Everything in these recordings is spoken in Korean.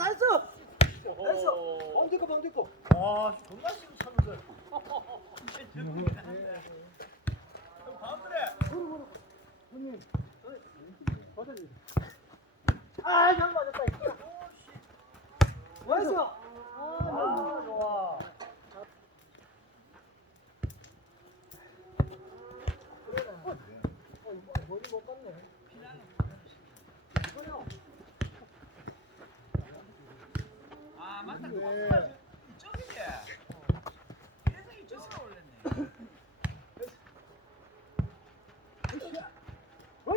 나이스. 나이스. 벙디고 벙디고. 와, 존나 지금 차면서. 아, 형 맞았다. 나이스. 아, 좋아. 머리 못 갔네. 아, 맞다. 그거 이쪽이네. 그래서 이쪽으로 올렸네.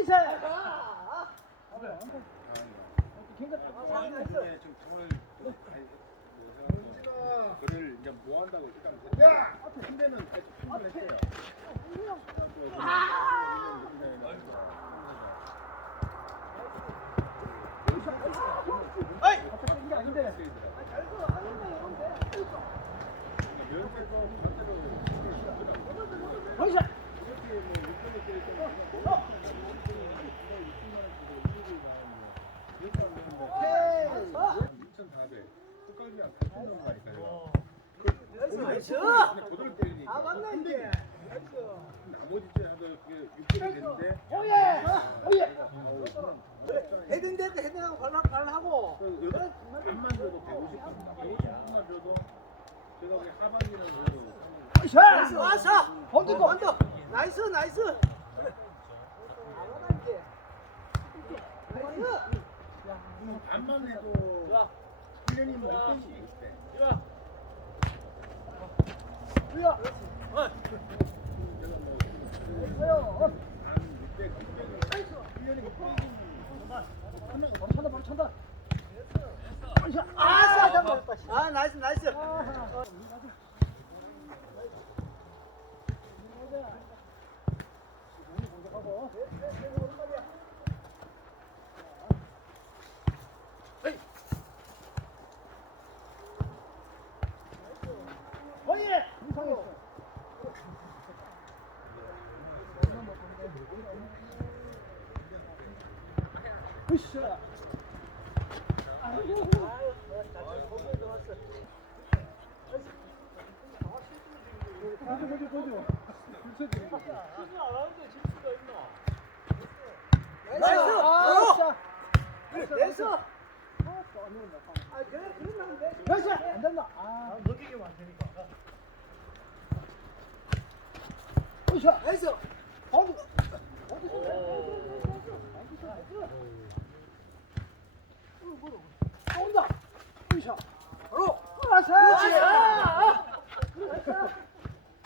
정말 그를 이제 뭐 한다고 일단 야 앞에 순대는 충분히 했어요. 이게 아닌데. 어이씨. 끝까지 안 타는 거 아닐까요? 나이스. 나이스. 근데 저들 때리니까 아 맞네 이게. 나이스. 나머지 때 하도 그게 육킬이 되는데 오예. 오예. 헤딩 될거 헤딩하고 발라 발라하고. 그 여덟 안만 줘도 150분, 150분만 줘도 제가 우리 하반기는 그래도 어이씨. 나이스. 와서. 벙디고. 언더. 나이스 나이스. 잘하다 이제. 나이스. 반만 해도 1년이면 600씩 있대. 우야. 제가 뭐한 600, 600을 1년에 600이 바로 찬다 바로 찬다. 어이씨. 아, 나이스, 나이스. 어예. 이상했어. 으쌰. 보조 보조 보조. 나이스. 아, 바로. 아, 아. 그렇지. 안. 아. 나이스. 그렇지. 그렇지.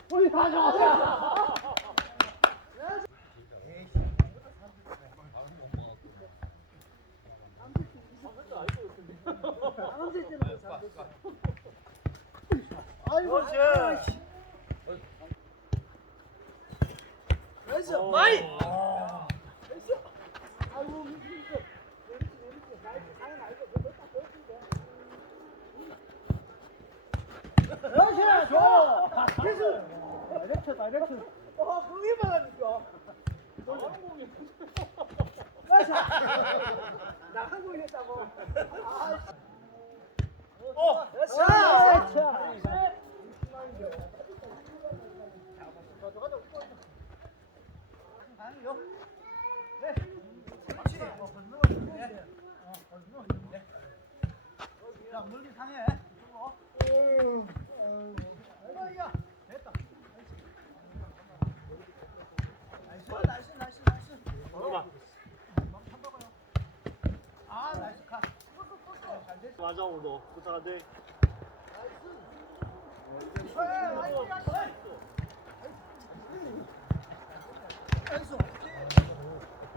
우리 다 잡았어. 아이고. 나이스. 마이. 아, 아이고. 그렇지. 좋아. 다이렉트 다이렉트. 어, 그게 말하니까. 나 한국에 했다고. 아, 어, 나이스. 아, 야, 물기 상해. 나이스, 나이스, 나이스. 아, 나이스 카. 맞아 오늘도 부탁한데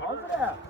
안 그래.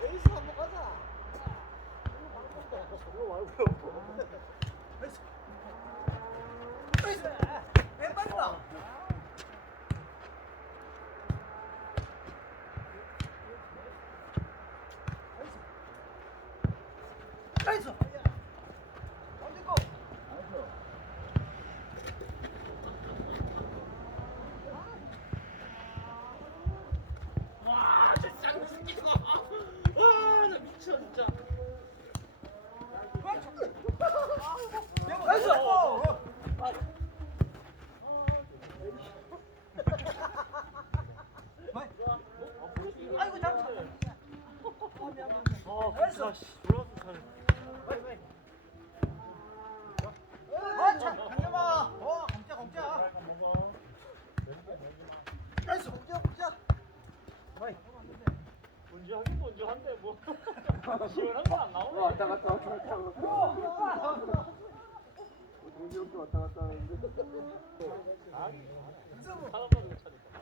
레이스 한번 가자. 이거 말고요. 아, 씨. 올라왔어, 잘. 아, 참, 강경아. 어, 공짜, 공짜. 나이스, 공짜, 공짜. 어이. 먼저 하긴 먼저 한데 뭐 시원한 거 안 나오네. 어, 왔다 갔다 왔다 갔다. 동기 형도 왔다 갔다 하는데. 아니, 사람 가지고 차니까.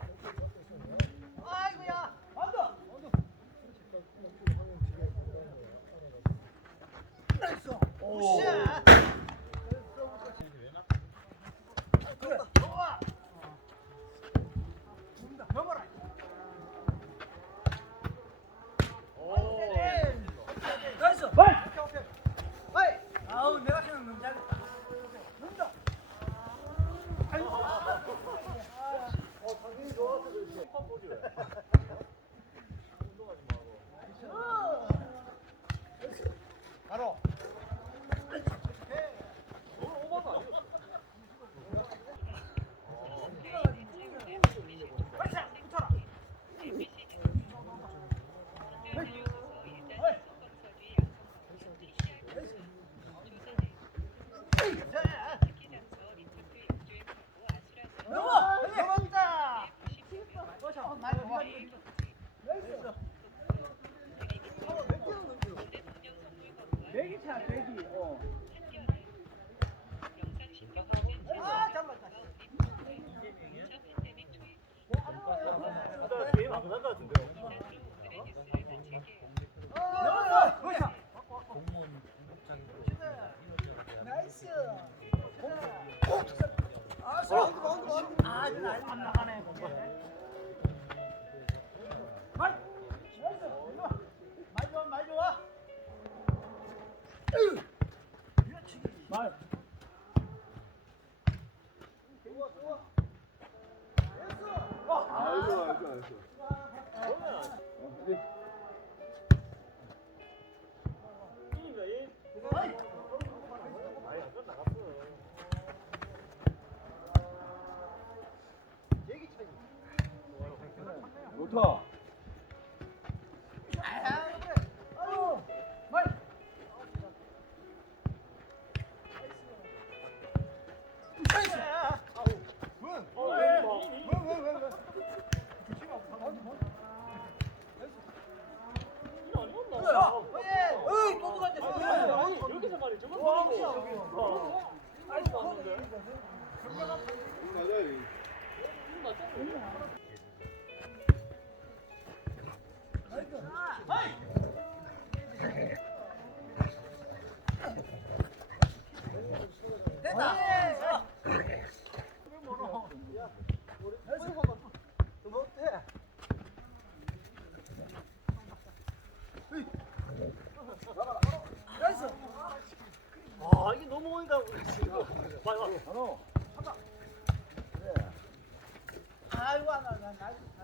아이고야. 不是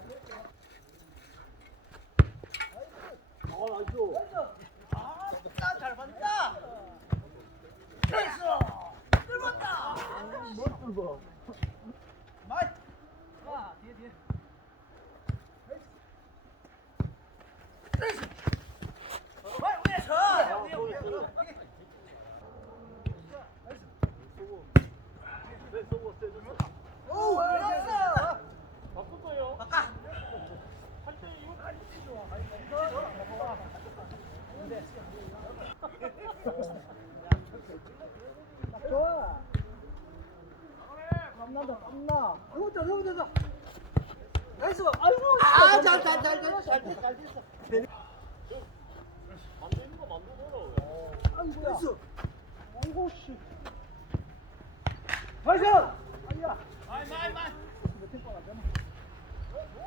나. 아 나이스 아, 나잘 봤다. 됐어. 뚫었다. 못 뚫어 마이. 와, 뒤에 뒤에. 됐어. 마이 위에서. 위에 위에 위에. 네 서버 세졌어 오, 됐어. 바꿀 거예요 아까. 8대 6 좋아. 땀난다, 땀나. 아이고 됐다 됐다 됐다 나이스 아이고 아, 잘, 잘, 잘, 잘, 잘, 됐어, 잘 됐어. 만드는 거 만들어라 아이고 나이스 아이고 씨. 나이스 아야. 마이 마이 마이. 몇 템포가 되나? 좋아 있어. 툭. 오케이. 어, 손이 저래 돼.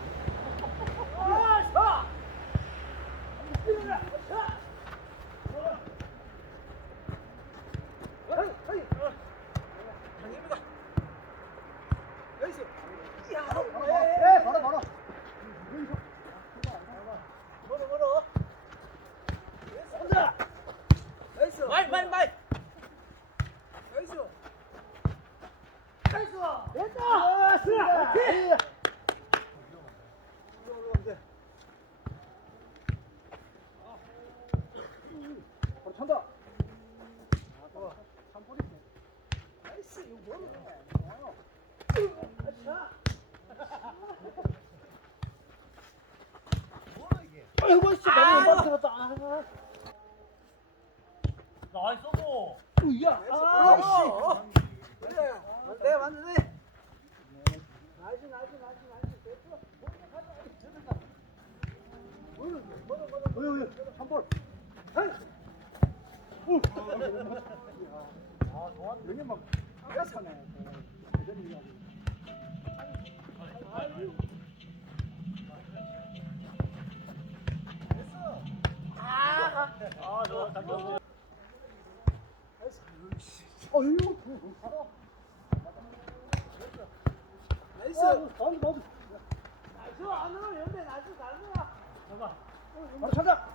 나이스 나이스 네, 바로 바로. 멀어 멀어 혼자 나이스 마이 마이 마이. 나이스 나이스 됐다. 아, 쓰라. 오케이. 바로 찬다. 아, 좋아. 참 뿌리네. 나이스 이거 뭐야 아이고 씨, 나도 못 들었다. 아, 나이스 고. 으야. 아, 아, 씨. 그래 네 맞네 나이스 나이스 나이스 나이스 됐어 어이, 어이, 한 볼. 아. 여기 막 야차네. 대전이 아주. 아 바로 찾아.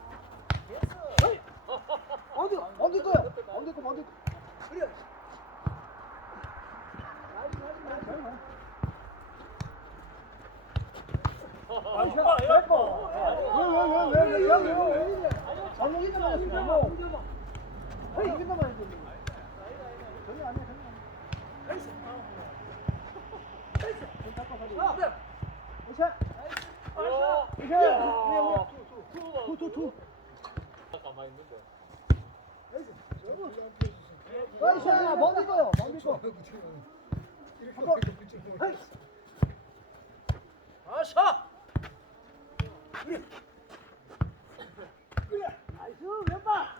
어디 가운데 거야. 가운데 거, 가운데 거. 그래 아 좋아 이거. 왜, 왜, 왜, 왜, 왜, 왜, 왜, 왜 이래? 잘못 이기만 했어, 잘못. 힘줘봐 헤이, 이기만 했어. 전혀 아니야, 전혀 아니야. 나이스 괜찮다, 가지. 아 그래.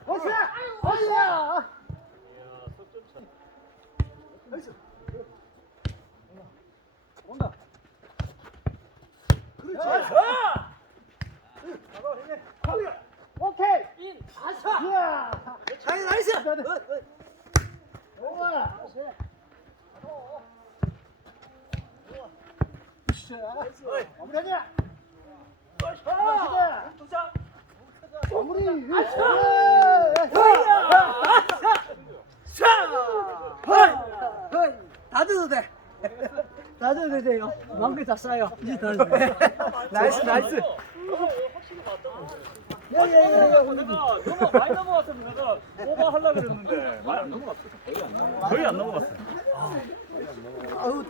어차 나이스 온다. 네, 네. 어, 어. 아. 다 드도 돼. 다 드도 돼요. 망개 다 싸요. 이제 다 돼. 나이스, 나이스. 맞다 예, 예, 예. 내가 너무 많이 넘어갔으면 내가 오버 하려고 그랬는데 많이 안 넘어갔어. 거의 안 넘어갔어. 거의 안 넘어갔어. 아우,